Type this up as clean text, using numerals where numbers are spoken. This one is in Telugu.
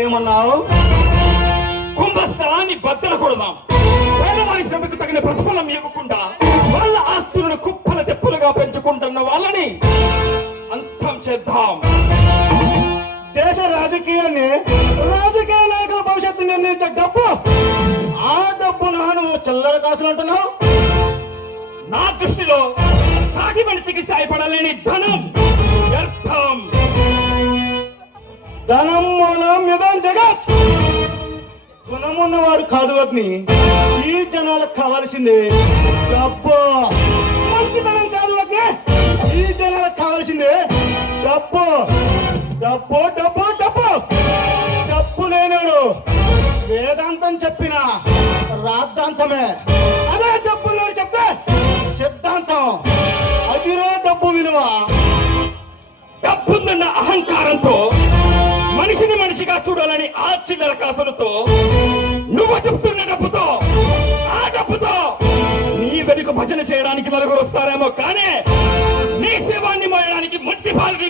ఏమన్నావు? కుంభస్థలాన్ని బద్దలు కొడదాం. పేదవారి శ్రమకు తగిన ప్రతిఫలం ఇవ్వకుండా వాళ్ళ ఆస్తులను కుప్పల తెప్పులుగా పెంచుకుంటున్న వాళ్ళని అంతం చేద్దాం. దేశ రాజకీయ నాయకుల భవిష్యత్తు నిర్ణయించే డబ్బు, ఆ డబ్బు నువ్వు చిల్లర కాసులు అంటున్నావు. నా దృష్టిలో సాటి మనిషికి సాయపడలేని ధనం వ్యర్థం. ధనం మూలం యుగం జగత్. గుణమున్నవాడు కాదు అగ్ని. ఈ జనాలకు కావాల్సింది డబ్బు, మంచితనం కాదు అగ్ని. ఈ జనాలకు కావాల్సింది డబ్బు, డబ్బు, డబ్బు, డబ్బు. డబ్బు లేనాడు వేదాంతం చెప్పిన రాద్ధాంతమే. అదే డబ్బు లేడు చెప్తే సిద్ధాంతం. అదిరో డబ్బు విలువ. డబ్బుందన్న అహంకారంతో మనిషిని మనిషిగా చూడాలని ఆ చిల్లర కాసులతో నువ్వు చెప్తున్న డబ్బుతో, ఆ డబ్బుతో నీ వెనుక భజన చేయడానికి నలుగురు వస్తారేమో, కానీ నీ శవాన్ని మోయడానికి మున్సిపాలిటీ